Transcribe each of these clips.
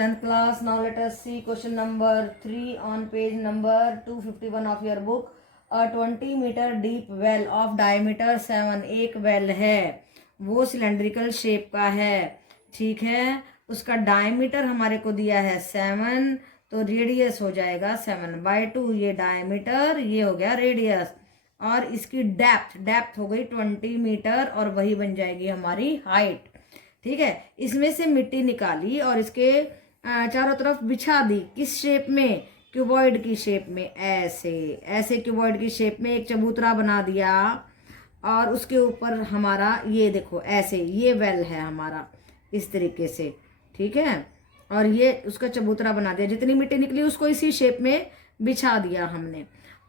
10th class. Now let us see question number 3 on page number 251 of your book. A 20 meter deep well of diameter 7, एक well है वो cylindrical shape का है, ठीक है। उसका डायमीटर हमारे को दिया है 7, तो रेडियस हो जाएगा 7/2। ये डायमीटर, ये हो गया रेडियस, और इसकी डेप्थ हो गई 20 मीटर, और वही बन जाएगी हमारी हाइट, ठीक है। इसमें से मिट्टी निकाली और इसके चारों तरफ बिछा दी। किस शेप में? क्यूबॉइड की शेप में। ऐसे क्यूबॉइड की शेप में एक चबूतरा बना दिया, और उसके ऊपर हमारा ये देखो ऐसे, ये वेल है हमारा इस तरीके से, ठीक है। और ये उसका चबूतरा बना दिया, जितनी मिट्टी निकली उसको इसी शेप में बिछा दिया हमने।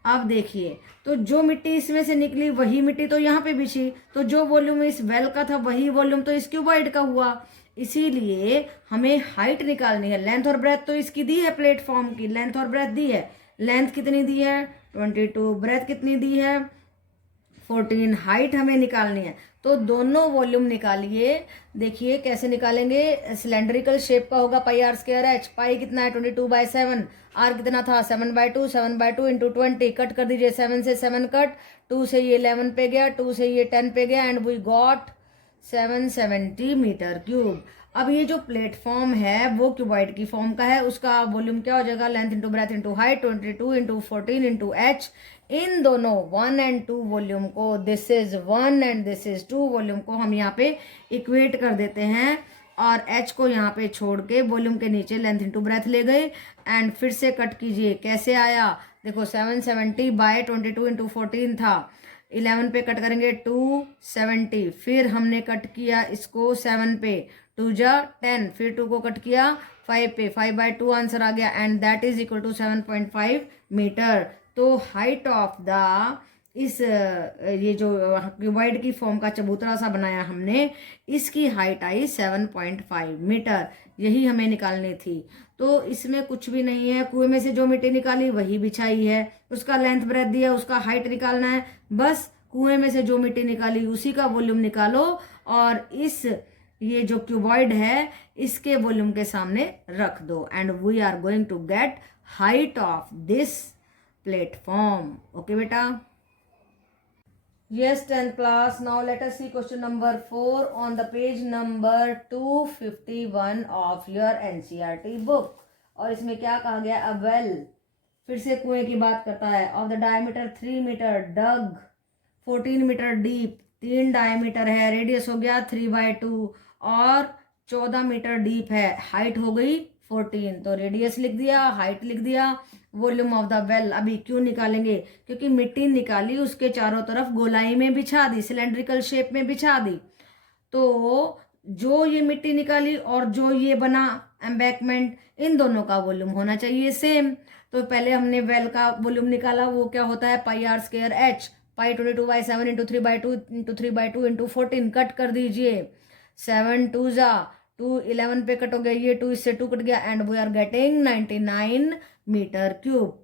अब देखिए, तो जो मिट्टी इसमें से निकली वही मिट्टी तो यहाँ पे बिछी, तो जो वॉल्यूम इस वेल का था वही वॉल्यूम तो इस क्यूबॉइड का हुआ। इसीलिए हमें हाइट निकालनी है। लेंथ और ब्रेथ तो इसकी दी है, प्लेटफॉर्म की लेंथ और ब्रेथ दी है। लेंथ कितनी दी है? 22। ब्रेथ कितनी दी है? 14। हाइट हमें निकालनी है, तो दोनों वॉल्यूम निकालिए। देखिए कैसे निकालेंगे। सिलेंड्रिकल शेप का होगा πr²h। पाई कितना है? 22/7। आर कितना था? 7/2। 7/2 इंटू 20। कट कर दीजिए, 7 से 7 कट, 2 से ये 11 पे गया, 2 से ये 10 पे गया, and we got 770 metre cube. अब ये जो प्लेटफॉर्म है वो क्यूबॉइड की फॉर्म का है, उसका वॉल्यूम क्या हो जाएगा? Length into breadth into height, 22 into 14 into h। इन दोनों 1 और 2 वॉल्यूम को, this is 1 and this is 2 volume को हम यहाँ पे इक्वेट कर देते हैं, और h को यहाँ पे छोड़ के वॉल्यूम के नीचे लेंथ इंटू ब्रेथ ले गए, एंड फिर से कट कीजिए। कैसे आया? देखो 770/22 इंटू 14 था, 11 पे कट करेंगे 270, फिर हमने कट किया इसको 7 पे, 2 जा 10, फिर 2 को कट किया 5 पे, 5/2 आंसर आ गया, and that is equal to 7.5 metre. तो हाइट ऑफ द इस ये जो क्यूबॉइड की फॉर्म का चबूतरा सा बनाया हमने, इसकी हाइट आई 7.5 मीटर। यही हमें निकालनी थी। तो इसमें कुछ भी नहीं है, कुएं में से जो मिट्टी निकाली वही बिछाई है, उसका लेंथ ब्रेथ दिया, उसका हाइट निकालना है। बस कुएं में से जो मिट्टी निकाली उसी का वॉल्यूम निकालो, और इस ये जो क्यूबॉइड है इसके वॉल्यूम के सामने रख दो, and we are going to get height of this platform. Okay बेटा? Yes, 10th class. Now let us see question number 4 on the page number 251 of your NCERT book. और इसमें क्या कहा गया? A well, फिर से कुएं की बात करता है, of the diameter 3 metre, dug 14 metre deep, 3 diameter है, रेडियस हो गया 3/2, और 14 मीटर डीप है, हाइट हो गई 14। तो रेडियस लिख दिया, हाइट लिख दिया, वॉल्यूम ऑफ द वेल अभी क्यों निकालेंगे? क्योंकि मिट्टी निकाली, उसके चारों तरफ गोलाई में बिछा दी, सिलेंड्रिकल शेप में बिछा दी। तो जो ये मिट्टी निकाली और जो ये बना एम्बैकमेंट, इन दोनों का वॉल्यूम होना चाहिए सेम। तो पहले हमने वेल का वॉल्यूम निकाला, वो क्या होता है? πr²h। पाई 22/7 इंटू 3/2 इंटू 3/2 इंटू 14। कट कर दीजिए, 7 2 जा 2, 11 पे कट हो गया, ये 2 इससे 2 कट गया, and we are getting 99 metre cube.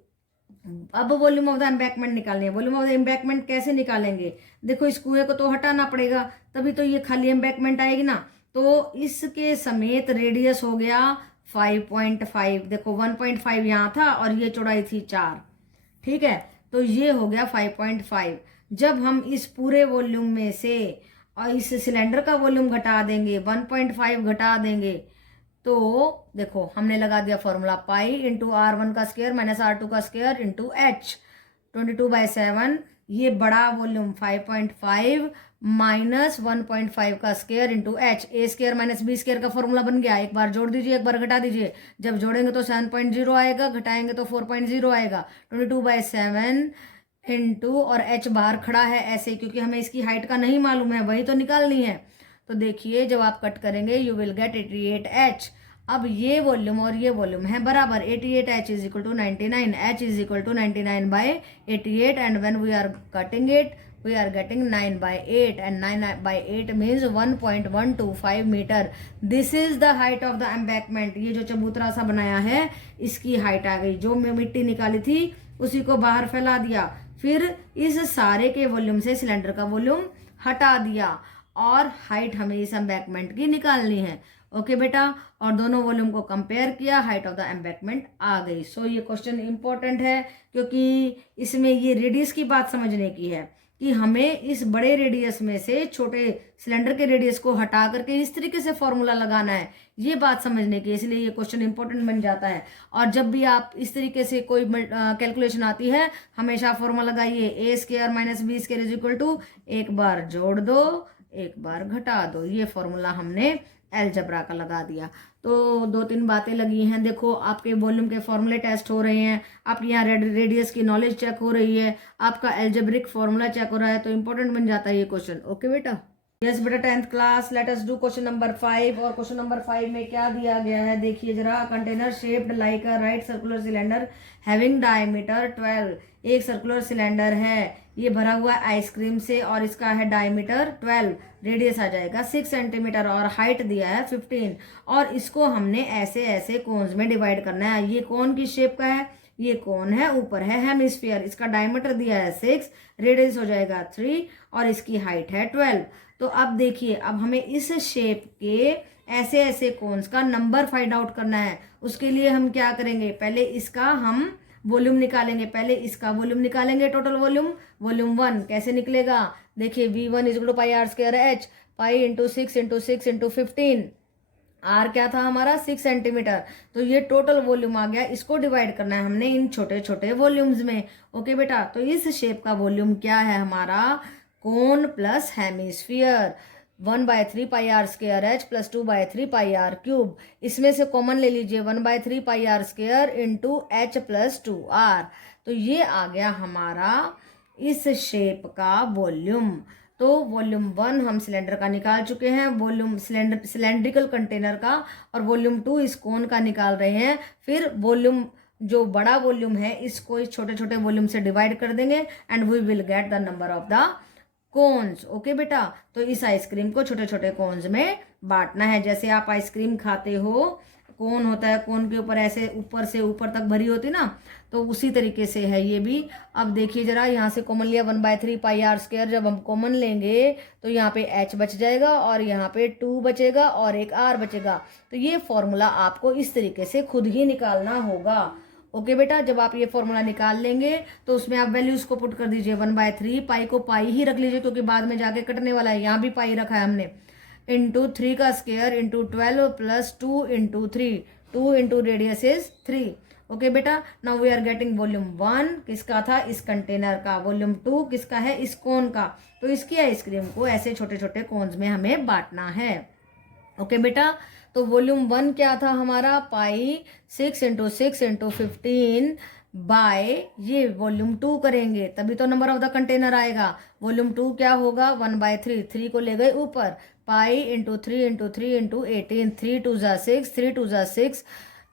अब वॉल्यूम ऑफ द एम्बैकमेंट निकालनी है। वॉल्यूम ऑफ द एम्बैकमेंट कैसे निकालेंगे? देखो, इस कुएं को तो हटाना पड़ेगा, तभी तो ये खाली एम्बैकमेंट आएगी ना। तो इसके समेत रेडियस हो गया 5.5। देखो 1.5 यहाँ था, और ये चौड़ाई थी 4, ठीक है। तो ये हो गया 5.5। जब हम इस पूरे वॉल्यूम में से और इस सिलेंडर का वॉल्यूम घटा देंगे, 1.5 घटा देंगे, तो देखो हमने लगा दिया फॉर्मूला, पाई इंटू R1 का स्क्वायर माइनस R2 का स्क्वायर इंटू h। 22/7, ये बड़ा वॉल्यूम 5.5 माइनस 1.5 का square into h। a² minus b² का फॉर्मूला बन गया। एक बार जोड़ दीजिए, एक बार घटा दीजिए। जब जोड़ेंगे तो 7.0 आएगा, घटाएंगे तो 4.0 आएगा। 22/7 इंटू, और h बाहर खड़ा है ऐसे, क्योंकि हमें इसकी हाइट का नहीं मालूम है, वही तो निकालनी है। तो देखिए जब आप कट करेंगे यू विल गेट 88h। अब ये वॉल्यूम और ये वॉल्यूम है बराबर, 88h is equal to 99, h is equal to 99/88, and when we are cutting it we are getting 9/8, and 9/8 means 1.125 metre. This is the height of the embankment. ये जो चबूतरा सा बनाया है इसकी हाइट आ गई। जो मिट्टी निकाली थी उसी को बाहर फैला दिया, फिर इस सारे के वॉल्यूम से सिलेंडर का वॉल्यूम हटा दिया, और हाइट हमें इस एम्बैकमेंट की निकालनी है। ओके बेटा, और दोनों वॉल्यूम को कंपेयर किया, हाइट ऑफ द एम्बैंकमेंट आ गई। सो ये क्वेश्चन इंपॉर्टेंट है क्योंकि इसमें ये रेडियस की बात समझने की है कि हमें इस बड़े रेडियस में से छोटे सिलेंडर के रेडियस को हटा करके इस तरीके से फॉर्मूला लगाना है, ये बात समझने की, इसलिए ये क्वेश्चन इंपॉर्टेंट बन जाता है। और जब भी आप इस तरीके से कोई कैलकुलेशन आती है, हमेशा फॉर्मूला लगाइए, A square minus B square is equal to, एक बार जोड़ दो एक बार घटा दो। ये फॉर्मूला हमने अलजेब्रा का लगा दिया। तो 2-3 बातें लगी हैं। देखो, आपके वॉल्यूम के फॉर्मूले टेस्ट हो रहे हैं, आपकी यहाँ रेडियस की नॉलेज चेक हो रही है, आपका एल्जेब्रिक फॉर्मूला चेक हो रहा है, तो इंपॉर्टेंट बन जाता है ये क्वेश्चन। ओके बेटा, यस बेटा, 10th class, let us do question number 5। और क्वेश्चन नंबर 5 में क्या दिया गया है देखिए जरा। Container shaped like a right circular cylinder having diameter 12। एक सर्कुलर सिलेंडर है, ये भरा हुआ है आइसक्रीम से, और इसका है डायमीटर 12, रेडियस आ जाएगा 6 सेंटीमीटर, और हाइट दिया है 15। और इसको हमने ऐसे ऐसे कोन्स में डिवाइड करना है। ये कोन की शेप का है, ये कोन है, ऊपर है हेमिस्फीयर, इसका डायमीटर दिया है 6, रेडियस हो जाएगा 3, और इसकी हाइट है 12। तो अब देखिए, अब हमें इस शेप के ऐसे ऐसे कोन्स का नंबर फाइंड आउट करना है। उसके लिए हम क्या करेंगे, पहले इसका हम वॉल्यूम निकालेंगे, पहले इसका वॉल्यूम निकालेंगे, टोटल वॉल्यूम, वॉल्यूम 1 कैसे निकलेगा, देखिए V1 is equal to pi R square H, pi into 6 into 6 into 15, R क्या था हमारा 6 सेंटीमीटर। तो ये टोटल वॉल्यूम आ गया, इसको डिवाइड करना है हमने इन छोटे छोटे वॉल्यूम्स में। ओके बेटा, तो इस शेप का वॉल्यूम क्या है हमारा, cone plus hemisphere, 1/3 pi R square H plus 2/3 pi R cube. इसमें से कॉमन ले लीजिए, 1/3 pi R square into H plus 2r। तो ये आ गया हमारा इस शेप का वॉल्यूम। तो वॉल्यूम 1 हम सिलेंडर का निकाल चुके हैं, वॉल्यूम सिलेंड्रिकल कंटेनर का, और वॉल्यूम 2 इस कोन का निकाल रहे हैं। फिर वॉल्यूम, जो बड़ा वॉल्यूम है, इसको इस छोटे छोटे वॉल्यूम से डिवाइड कर देंगे, and we will get the number of the cones. Okay बेटा, तो इस आइसक्रीम को छोटे छोटे कोन्स में बांटना है। जैसे आप आइसक्रीम खाते हो, कोन होता है, कोन के ऊपर ऐसे ऊपर से ऊपर तक भरी होती ना, तो उसी तरीके से है ये भी। अब देखिए जरा, यहाँ से कॉमन लिया 1/3 पाई आर स्क्वायर, जब हम कॉमन लेंगे तो यहाँ पे h बच जाएगा, और यहाँ पे 2 बचेगा, और एक r बचेगा। तो ये फॉर्मूला आपको इस तरीके से खुद ही निकालना होगा। ओके बेटा, जब आप ये फॉर्मूला निकाल लेंगे तो उसमें आप वैल्यूज को पुट कर दीजिए। 1/3, पाई को पाई ही रख लीजिए क्योंकि बाद में जाके कटने वाला है, यहाँ भी पाई रखा है हमने, इंटू 3 का square into 12 plus 2 into 3, 2 into radius is 3। Okay बेटा, now we are getting volume 1 किसका था, इस कंटेनर का, वॉल्यूम 2 किसका है, इस कोन का। तो इसकी आइसक्रीम को ऐसे छोटे छोटे कोन्स में हमें बांटना है। ओके बेटा, तो वॉल्यूम 1 क्या था हमारा, पाई 6 इंटू 6 इंटू 15 बाय, ये वॉल्यूम 2 करेंगे तभी तो नंबर ऑफ द कंटेनर आएगा। वॉल्यूम 2 क्या होगा, 1/3, 3 को ले गए ऊपर, पाई इंटू 3 इंटू 3 इंटू 18, 3 2 जा 6, 3 2 जा 6,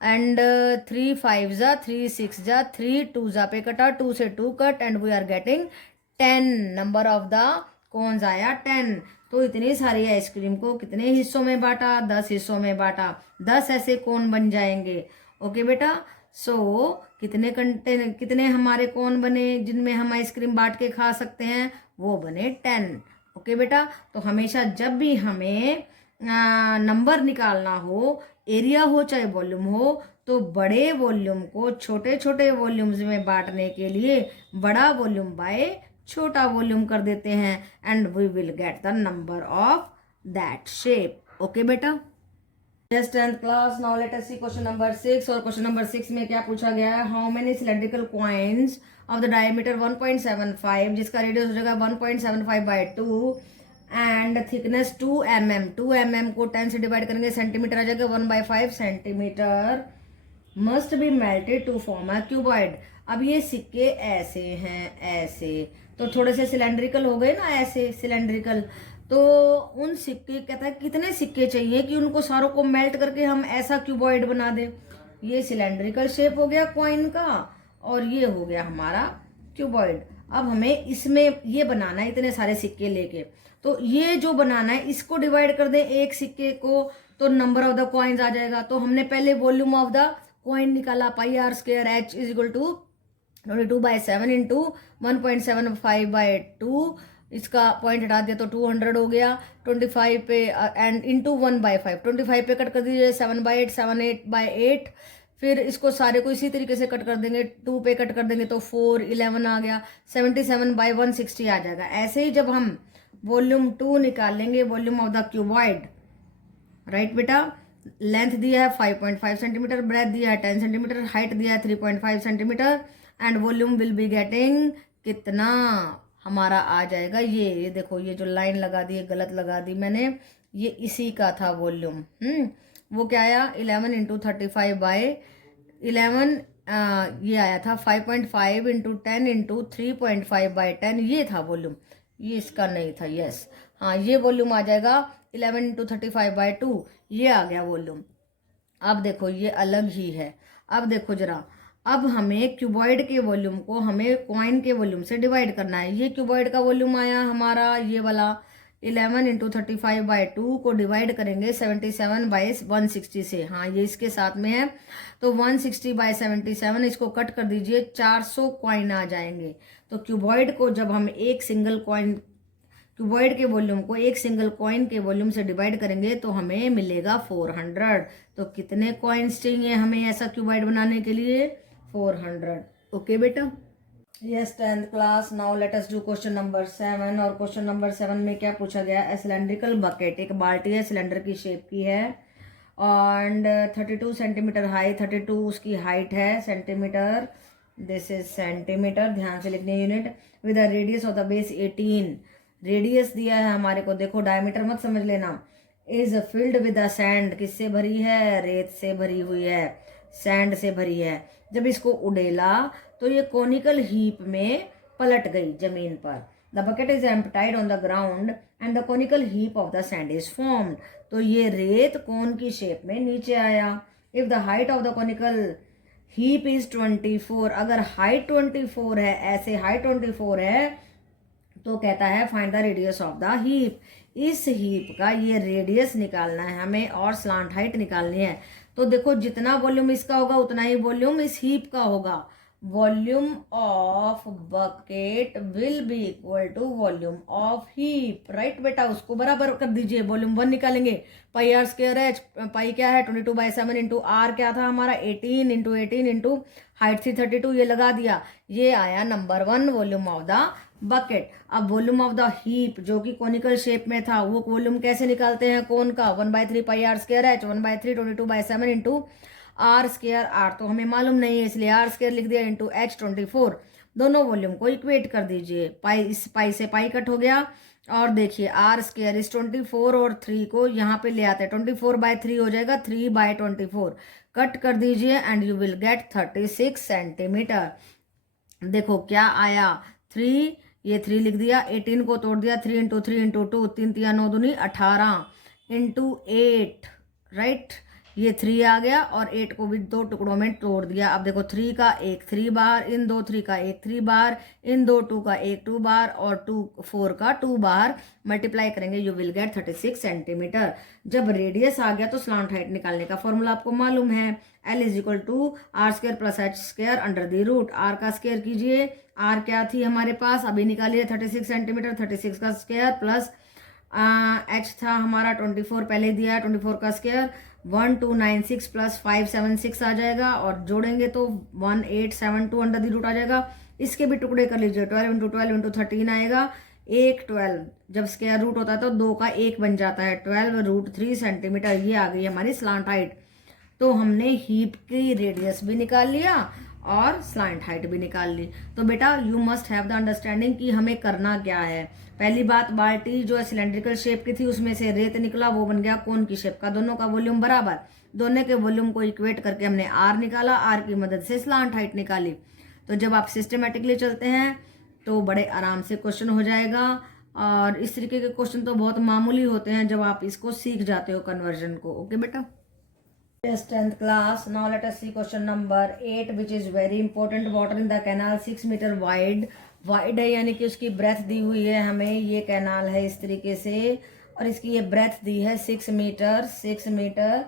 एंड 3 5 जा 3 6 जा 3 2 जा पे कटा, 2 से 2 कट, and we are getting 10, number of the cones आया 10। तो इतनी सारी आइसक्रीम को कितने हिस्सों में बांटा, 10 हिस्सों में बांटा, 10 ऐसे कोन बन जाएंगे। ओके बेटा, सो कितने हमारे कोन बने जिनमें हम आइसक्रीम बांट के खा सकते हैं, वो बने 10। ओके बेटा, तो हमेशा जब भी हमें नंबर निकालना हो, एरिया हो चाहे वॉल्यूम हो, तो बड़े वॉल्यूम को छोटे छोटे वॉल्यूम्स में बांटने के लिए बड़ा वॉल्यूम बाय छोटा वॉल्यूम कर देते हैं, and we will get the number of that shape. Okay बेटा, yes 10th class, now let us see question number 6। और क्वेश्चन नंबर 6 में क्या पूछा गया है, how many cylindrical coins of the diameter 1.75, जिसका रेडियस हो जाएगा 1.75/2 एंड थिकनेस 2 mm, 2 mm को 10 से डिवाइड करेंगे, सेंटीमीटर आ जाएगा 1/5 centimetre, must be melted to form a cuboid. अब ये सिक्के ऐसे हैं, ऐसे तो थोड़े से सिलेंड्रिकल हो गए ना, ऐसे सिलेंड्रिकल। तो उन सिक्के, कहता है कितने सिक्के चाहिए कि उनको सारों को मेल्ट करके हम ऐसा क्यूबॉइड बना दें। ये सिलेंड्रिकल शेप हो गया कॉइन का, और ये हो गया हमारा क्यूबॉइड। अब हमें इसमें ये बनाना है, इतने सारे सिक्के लेके, तो ये जो बनाना है इसको डिवाइड कर दे एक सिक्के को, तो नंबर ऑफ द कॉइन्स आ जाएगा। तो हमने पहले वॉल्यूम ऑफ द कॉइन निकाला, pi R square H is equal to 22/7 into 1.75/2 इसका पॉइंट हटा दिया तो 200 हो गया। 25 पे एंड इंटू 1/5, 25 पे कट कर दीजिए 7/8, 7/8 फिर इसको सारे को इसी तरीके से कट कर देंगे, 2 पे कट कर देंगे तो 4, 11 आ गया, 77/160 आ जाएगा। ऐसे ही जब हम वॉल्यूम 2 निकाल लेंगे, volume of the cuboid, right बेटा, लेंथ दिया है 5.5 सेंटीमीटर, ब्रेथ दिया है 10 सेंटीमीटर, हाइट दिया है 3.5 centimetre and volume will be getting कितना हमारा आ जाएगा। ये देखो, ये जो लाइन लगा दी है गलत लगा दी मैंने, ये इसी का था वॉल्यूम। वो क्या आया 11 इंटू 35/11, ये आया था 5.5 इंटू 10 इंटू 3.5/10, ये था वॉल्यूम, ये इसका नहीं था। यस, हाँ ये वॉल्यूम आ जाएगा 11 इंटू 35/2, ये आ गया वॉल्यूम। अब देखो ये अलग ही है। अब देखो जरा, अब हमें क्यूबॉइड के वॉल्यूम को हमें कॉइन के वॉल्यूम से डिवाइड करना है। ये क्यूबॉइड का वॉल्यूम आया हमारा ये वाला 11 इंटू 35/2 को डिवाइड करेंगे 77/160 से। हाँ ये इसके साथ में है, तो 160/77 इसको कट कर दीजिए, 400 कॉइन आ जाएंगे। तो क्यूबॉइड को जब हम एक सिंगल कॉइन, क्यूबॉइड के वॉल्यूम को एक सिंगल कॉइन के वॉल्यूम से डिवाइड करेंगे तो हमें मिलेगा 400। तो कितने कॉइन्स चाहिए हमें ऐसा क्यूबॉइड बनाने के लिए? 400। ओके बेटा। Yes 10th class, now let us do question number 7। और क्वेश्चन नंबर 7 में क्या पूछा गया? ए सिलेंड्रिकल बकेट, एक बाल्टी है, सिलेंडर की शेप की है एंड 32 सेंटीमीटर हाई, 32 उसकी हाइट है सेंटीमीटर, दिस इज सेंटीमीटर, ध्यान से लिखने unit, with the radius of the base 18, radius दिया है हमारे को, देखो डायमीटर मत समझ लेना, is filled with the sand, किससे भरी है? रेत से भरी हुई है, सैंड से भरी है। जब इसको उड़ेला तो ये कॉनिकल हीप में पलट गई जमीन पर। The bucket is emptied on the ground and the conical heap of the sand is formed. तो ये रेत कोन की शेप में नीचे आया। If the height of the conical heap is 24, अगर हाइट 24 है, ऐसे हाइट 24 है, तो कहता है find the radius of the heap. इस हीप का ये रेडियस निकालना है हमें और स्लांट हाइट निकालनी है। तो देखो जितना वॉल्यूम इसका होगा उतना ही वॉल्यूम इस हीप का होगा। Volume of bucket will be equal to volume of heap, right बेटा, उसको बराबर कर दीजिए। वॉल्यूम 1 निकालेंगे, पाई आर स्क्वायर है, पाई क्या है 22/7 इंटू आर क्या था हमारा 18 इंटू 18 इंटू हाइट थी 32, ये लगा दिया, ये आया number 1 volume of the bucket. अब वॉल्यूम ऑफ द हीप जो कि कॉनिकल शेप में था, वो वॉल्यूम कैसे निकालते हैं कोन का? 1/3 पाई आर स्क्वायर है, 1/3 22/7 इंटू आर स्क्वायर, आर तो हमें मालूम नहीं है इसलिए आर स्क्वायर लिख दिया, इंटू h 24। दोनों वॉल्यूम को इक्वेट कर दीजिए, पाई इस पाई से पाई कट हो गया और देखिए आर स्क्वायर इस 24 और 3 को यहाँ पे ले आते हैं, 24/3 हो जाएगा, 3/24 कट कर दीजिए and you will get 36 centimetre. देखो क्या आया 3, ये 3 लिख दिया, 18 को तोड़ दिया, 3 इंटू 3 इंटू 2, 3 3 9 दूनी 18 इंटू 8, राइट, ये 3 आ गया और 8 को भी 2 टुकड़ों में तोड़ दिया। अब देखो 3 का एक 3 बार, इन दो 3 का एक 3 बार, इन दो 2 का एक 2 बार और 2 4 का 2 बार मल्टीप्लाई करेंगे, यू विल गेट 36 सेंटीमीटर। जब रेडियस आ गया तो स्लांट हाइट निकालने का फॉर्मूला आपको मालूम है, L is equal to R square plus H square under the root. R का स्क्वायर कीजिए, आर क्या थी हमारे पास अभी निकालिए 36 सेंटीमीटर, 36 का स्क्वायर प्लस एच था हमारा 24 पहले दिया है, 24 का स्क्वायर 1296 प्लस 576 आ जाएगा और जोड़ेंगे तो 1872 अंडर द रूट आ जाएगा। इसके भी टुकड़े कर लीजिए, 12 इंटू 12 इंटू 13 आएगा, 12 जब स्क्वायर रूट होता है तो 2 का 1 बन जाता है, 12√3 सेंटीमीटर। ये आ गई हमारी स्लांट हाइट। तो हमने हीप की रेडियस भी निकाल लिया और स्लांट हाइट भी निकाल ली। तो बेटा you must have the understanding कि हमें करना क्या है। पहली बात, बाल्टी जो सिलेंड्रिकल शेप की थी उसमें से रेत निकला, वो बन गया कोन की शेप का, दोनों का वॉल्यूम बराबर, दोनों के वॉल्यूम को इक्वेट करके हमने आर निकाला, आर की मदद से स्लांट हाइट निकाली। तो जब आप सिस्टमेटिकली चलते हैं तो बड़े आराम से क्वेश्चन हो जाएगा और इस तरीके के क्वेश्चन तो बहुत मामूली होते हैं जब आप इसको सीख जाते हो कन्वर्जन को। ओके बेटा। Yes, 10th class. Now let us see question number 8 which is very important. Water in the canal 6 meter wide. Wide है यानी कि उसकी ब्रेथ दी हुई है हमें, ये कैनाल है इस तरीके से और इसकी ये ब्रेथ दी है 6 मीटर, 6 मीटर।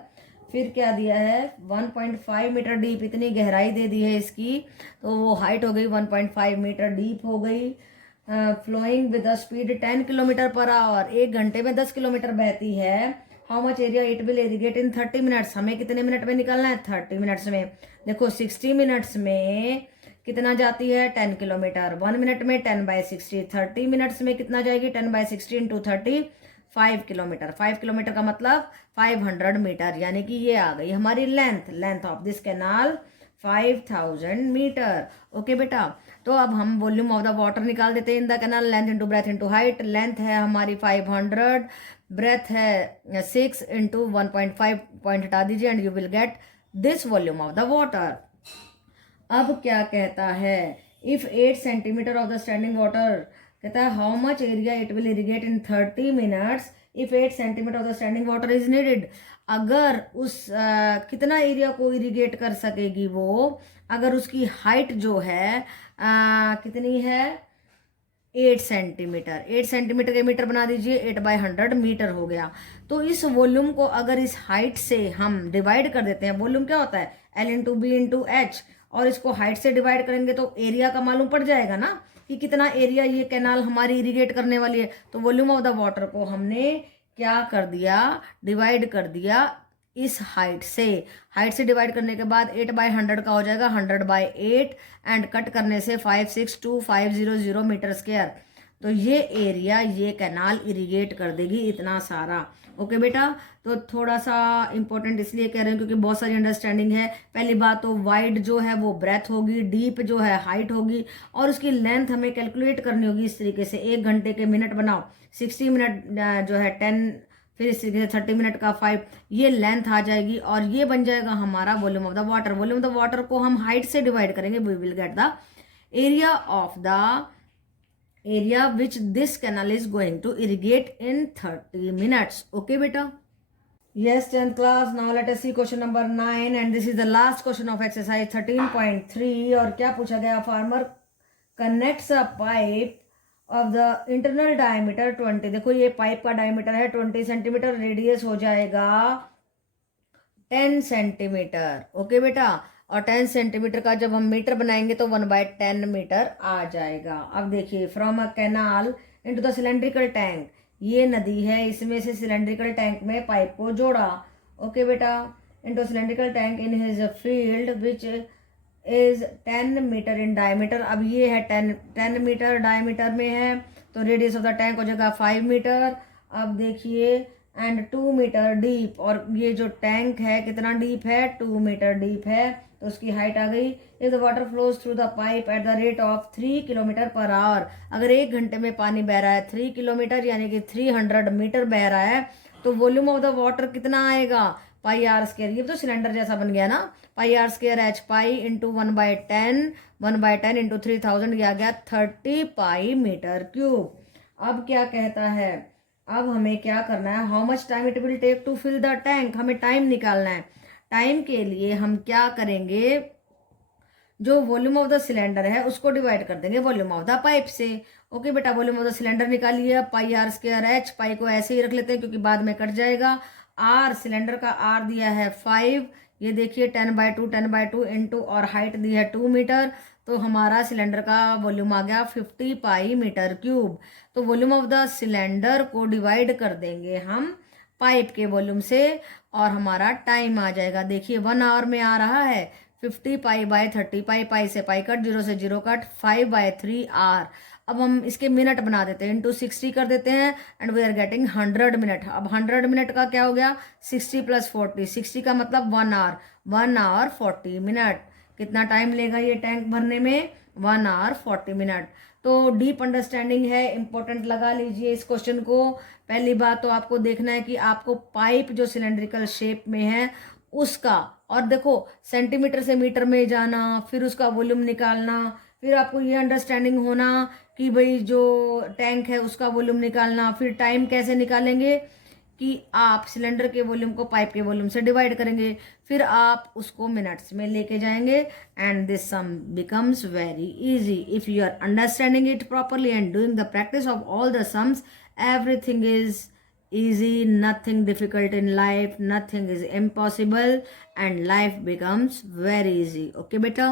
फिर क्या दिया है 1.5 मीटर डीप, इतनी गहराई दे दी है इसकी, तो वो हाइट हो गई 1.5 मीटर डीप हो गई। Flowing with the speed 10 kilometre per hour, 1 घंटे में 10 किलोमीटर बहती है। How much area it will irrigate in 30 minutes, हमें कितने मिनट में निकालना है? 30 मिनट्स में। देखो 60 मिनट्स में कितना जाती है? 10 किलोमीटर। 1 मिनट में 10/60, 30 मिनट्स में कितना जाएगी? 10/60 इंटू 30, 5 किलोमीटर। 5 किलोमीटर का मतलब 500 मीटर, यानी कि ये आ गई हमारी length of this canal 5000 metre. Okay बेटा, तो अब हम वॉल्यूम ऑफ द वाटर निकाल देते हैं in the canal. Length into breadth into height. Length है हमारी 500, ब्रेथ है 6 इंटू 1.5, पॉइंट हटा दीजिए and you will get this volume of the water. अब क्या कहता है? If 8 centimetre of the standing water, कहता है how much area it will irrigate in 30 minutes if 8 centimetre of the standing water is needed. अगर उस कितना area को इरिगेट कर सकेगी वो, अगर उसकी हाइट जो है कितनी है? 8 सेंटीमीटर। 8 सेंटीमीटर के मीटर बना दीजिए, 8/100 मीटर हो गया। तो इस वॉल्यूम को अगर इस हाइट से हम डिवाइड कर देते हैं, वॉल्यूम क्या होता है? L into B into H, और इसको हाइट से डिवाइड करेंगे तो एरिया का मालूम पड़ जाएगा ना कि कितना एरिया ये कैनाल हमारी इरिगेट करने वाली है। तो वॉल्यूम ऑफ द वाटर को हमने क्या कर दिया? डिवाइड कर दिया इस हाइट से। हाइट से डिवाइड करने के बाद 8/100 का हो जाएगा 100/8, एंड कट करने से 562,500 मीटर स्क्वायर। तो ये एरिया ये कैनाल इरिगेट कर देगी इतना सारा। ओके बेटा, तो थोड़ा सा इंपॉर्टेंट इसलिए कह रहे हैं क्योंकि बहुत सारी अंडरस्टैंडिंग है। पहली बात तो वाइड जो है वो ब्रेथ होगी, डीप जो है हाइट होगी, और उसकी लेंथ हमें कैलकुलेट करनी होगी इस तरीके से। 1 घंटे के मिनट बनाओ, 60 मिनट जो है 10, फिर इस तरीके से 30 मिनट का 5, ये लेंथ आ जाएगी और ये बन जाएगा हमारा volume of the water. Volume of the water को हम हाइट से डिवाइड करेंगे, we will get the area of the area which this canal is going to irrigate in 30 minutes. Okay beta? Yes 10th class, now let us see question number 9 and this is the last question of exercise 13.3। और क्या पूछा गया? farmer connects a pipe of the internal diameter 20। देखो ये pipe का diameter है 20 centimetre, radius हो जाएगा 10 सेंटीमीटर। ओके बेटा, और 10 सेंटीमीटर का जब हम मीटर बनाएंगे तो 1/10 मीटर आ जाएगा। अब देखिए, from a canal into the cylindrical tank, ये नदी है, इसमें से सिलेंड्रिकल टैंक में पाइप को जोड़ा। ओके बेटा, into cylindrical tank in his field which is 10 metre in diameter. अब ये है 10 मीटर डायमीटर में है, तो रेडियस ऑफ द टैंक हो जाएगा 5 मीटर। अब देखिए, एंड 2 मीटर डीप, और ये जो टैंक है कितना डीप है? 2 मीटर डीप है, तो उसकी हाइट आ गई। If the water flows through the pipe at the rate of 3 kilometre per our, अगर 1 घंटे में पानी बह रहा है 3 किलोमीटर यानी कि 300 मीटर बह रहा है, तो वॉल्यूम ऑफ द वाटर कितना आएगा? πr²। ये तो सिलेंडर जैसा बन गया ना, πr² h pi into 1/10 into 3000, ये आ गया 30 पाई मीटर क्यूब। अब क्या कहता है? अब हमें क्या करना है? How much time it will take to fill the tank, हमें टाइम निकालना है। टाइम के लिए हम क्या करेंगे? जो वॉल्यूम ऑफ द सिलेंडर है उसको डिवाइड कर देंगे वॉल्यूम ऑफ द पाइप से। ओके बेटा, वॉल्यूम ऑफ द सिलेंडर निकालिए, πr² h, पाई को ऐसे ही रख लेते हैं क्योंकि बाद में कट जाएगा। आर, सिलेंडर का आर दिया है 5, ये देखिए 10/2 इंटू, और हाइट दी है 2 मीटर, तो हमारा सिलेंडर का वॉल्यूम आ गया 50 पाई मीटर क्यूब। तो वॉल्यूम ऑफ द सिलेंडर को डिवाइड कर देंगे हम पाइप के वॉल्यूम से, और हमारा टाइम आ जाएगा। देखिए 1 आवर में आ रहा है 50 π/30, पाई से पाई कट, 0 से 0 कट, 5/3 आर। अब हम इसके मिनट बना देते हैं, इंटू 60 कर देते हैं, and we are getting 100 minute. अब 100 मिनट का क्या हो गया? 60 + 40, 60 का मतलब 1 आवर, 1 आवर 40 मिनट। कितना टाइम लेगा ये टैंक भरने में? 1 आवर 40 मिनट। तो डीप अंडरस्टैंडिंग है, इंपॉर्टेंट लगा लीजिए इस क्वेश्चन को। पहली बात तो आपको देखना है कि आपको पाइप जो सिलेंड्रिकल शेप में है उसका, और देखो सेंटीमीटर से मीटर में जाना, फिर उसका वॉल्यूम निकालना, फिर आपको ये अंडरस्टैंडिंग होना कि भाई जो टैंक है उसका वॉल्यूम निकालना, फिर टाइम कैसे निकालेंगे कि आप सिलेंडर के वॉल्यूम को पाइप के वॉल्यूम से डिवाइड करेंगे, फिर आप उसको मिनट्स में लेके जाएंगे, and this sum becomes very easy if you are understanding it properly and doing the practice of all the sums. Everything is easy, nothing difficult in life, nothing is impossible, and life becomes very easy. Okay beta?